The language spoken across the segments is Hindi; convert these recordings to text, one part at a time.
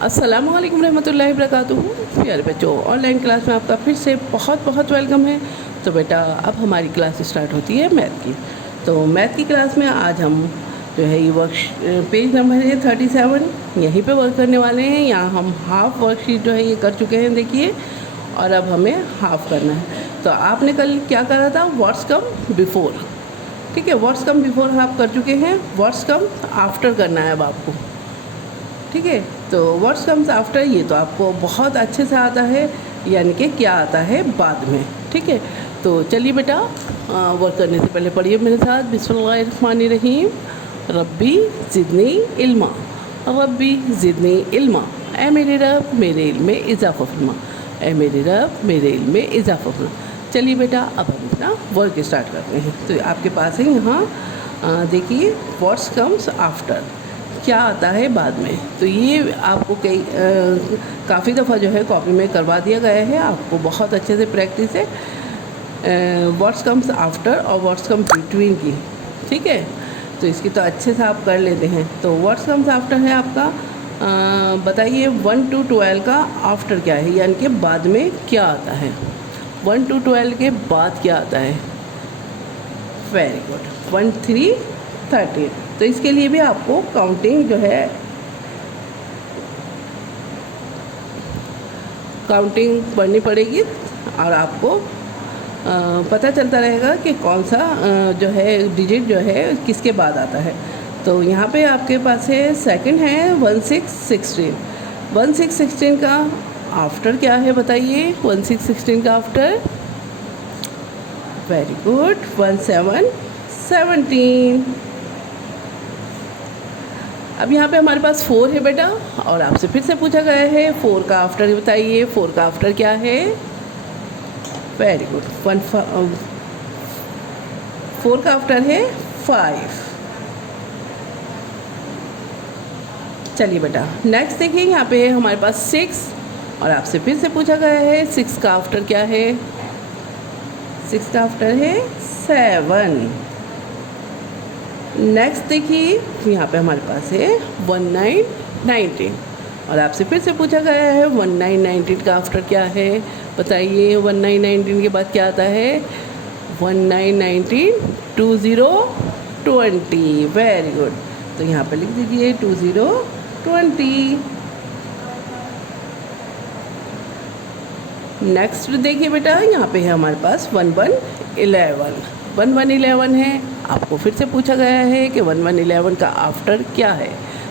अस्सलामु अलैकुम रहमतुल्लाहि वबरकातुहू। प्यारे बच्चों, ऑनलाइन क्लास में आपका फिर से बहुत बहुत वेलकम है। तो बेटा अब हमारी क्लास स्टार्ट होती है मैथ की। तो मैथ की क्लास में आज हम जो है ये वर्क पेज नंबर है 37, यहीं पे वर्क करने वाले हैं। यहाँ हम हाफ वर्कशीट जो है ये कर चुके हैं, देखिए, और अब हमें हाफ करना है। तो आपने कल क्या करा था? व्हाट्स कम बिफोर, ठीक है, व्हाट्स कम बिफोर आप कर चुके हैं। व्हाट्स कम आफ्टर करना है अब आपको, ठीक है। तो व्हाट्स कम्स आफ्टर ये तो आपको बहुत अच्छे से आता है, यानी कि क्या आता है बाद में, ठीक है। तो चलिए बेटा, वर्क करने से पहले पढ़िए मेरे साथ, बिस्मिल्लाहिर्रहमानिर्रहीम। रब्बी ज़िदनी इल्मा, रब्बी ज़िदनी इल्मा, ए मेरे रब मेरे इल्म में इजाफ़ा फरमा, ए मेरे रब मेरे इल्म में इजाफ़ा फरमा। चलिए बेटा अब हम अपना वर्क स्टार्ट करते हैं। तो आपके पास है यहाँ देखिए, व्हाट्स कम्स आफ्टर, क्या आता है बाद में। तो ये आपको काफ़ी दफ़ा जो है कॉपी में करवा दिया गया है, आपको बहुत अच्छे से प्रैक्टिस है व्हाट्स कम्स आफ्टर और व्हाट्स कम बिटवीन की, ठीक है। तो इसकी तो अच्छे से आप कर लेते हैं। तो व्हाट्स कम्स आफ्टर है आपका, बताइए 1 to 12 का आफ्टर क्या है, यानी कि बाद में क्या आता है। 1 to 12 के बाद क्या आता है? Very good, 1 3 13। तो इसके लिए भी आपको काउंटिंग जो है, काउंटिंग पढ़नी पड़ेगी और आपको पता चलता रहेगा कि कौन सा जो है डिजिट जो है किसके बाद आता है। तो यहाँ पे आपके पास है सेकंड है 1616। 1616 का आफ्टर क्या है बताइए? 1616 का आफ्टर, वेरी गुड, 1717। अब यहाँ पे हमारे पास 4 है बेटा, और आपसे फिर से पूछा गया है 4 का आफ्टर बताइए। 4 का आफ्टर क्या है? वेरी गुड, 4 का आफ्टर है 5। चलिए बेटा नेक्स्ट देखिए, यहाँ पे है हमारे पास 6, और आपसे फिर से पूछा गया है 6 का आफ्टर क्या है? 6 का आफ्टर है 7। नेक्स्ट देखिए, यहाँ पे हमारे पास है 1919, और आपसे फिर से पूछा गया है 1919 का आफ्टर क्या है बताइए। 1919 के बाद क्या आता है? 1919 2020, वेरी गुड। तो यहाँ पे लिख दीजिए 2020। नेक्स्ट देखिए बेटा, यहाँ पे है हमारे पास 1111। 1111 है, आपको फिर से पूछा गया है कि 1111 का आफ्टर क्या है।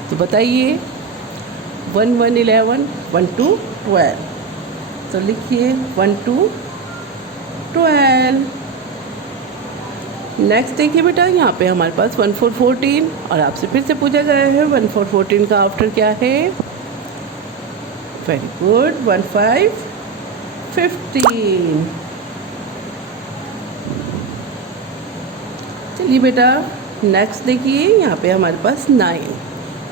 तो बताइए 1111, 1 to 12। तो लिखिए 1 to 12। नेक्स्ट देखिए बेटा, यहाँ पे हमारे पास 1414, और आपसे फिर से पूछा गया है 1414 का आफ्टर क्या है? Very good, 1515। चलिए बेटा नेक्स्ट देखिए, यहाँ पे हमारे पास 9,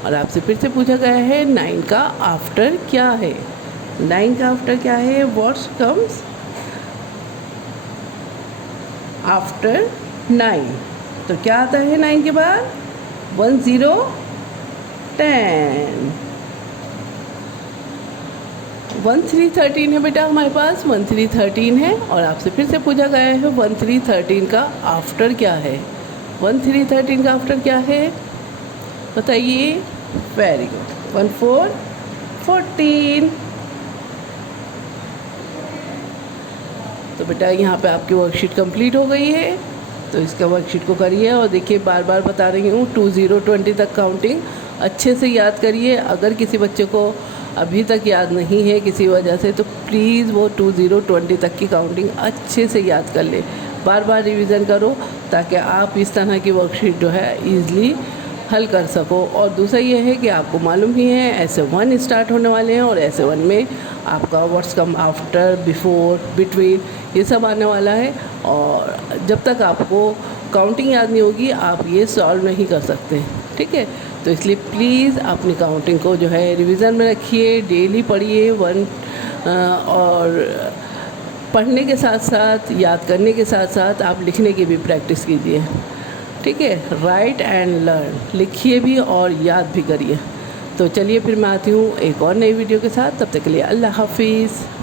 और आपसे फिर से पूछा गया है 9 का आफ्टर क्या है। 9 का आफ्टर क्या है? What's comes after 9। तो क्या आता है 9 के बाद? 10 10। 1313 है बेटा हमारे पास, 1313 है, और आपसे फिर से पूछा गया है 1313 का आफ्टर क्या है। 1313 का आफ्टर क्या है बताइए? Very good, 1414। तो बेटा यहाँ पे आपकी वर्कशीट कंप्लीट हो गई है। तो इसका वर्कशीट को करिए, और देखिए बार बार बता रही हूँ 2020 तक काउंटिंग अच्छे से याद करिए। अगर किसी बच्चे को अभी तक याद नहीं है किसी वजह से, तो प्लीज़ वो 2020 तक की काउंटिंग अच्छे से याद कर ले। बार बार रिवीज़न करो ताकि आप इस तरह की वर्कशीट जो है ईज़िली हल कर सको। और दूसरा ये है कि आपको मालूम ही है ऐसे 1 स्टार्ट होने वाले हैं, और ऐसे 1 में आपका what's come after, before, between, ये सब आने वाला है। और जब तक आपको काउंटिंग याद नहीं होगी आप ये सॉल्व नहीं कर सकते, ठीक है। तो इसलिए प्लीज़ अपनी काउंटिंग को जो है रिवीज़न में रखिए, डेली पढ़िए 1, और पढ़ने के साथ साथ, याद करने के साथ साथ आप लिखने की भी प्रैक्टिस कीजिए, ठीक है। राइट एंड लर्न, लिखिए भी और याद भी करिए। तो चलिए फिर मैं आती हूँ एक और नई वीडियो के साथ। तब तक के लिए अल्लाह हाफिज़।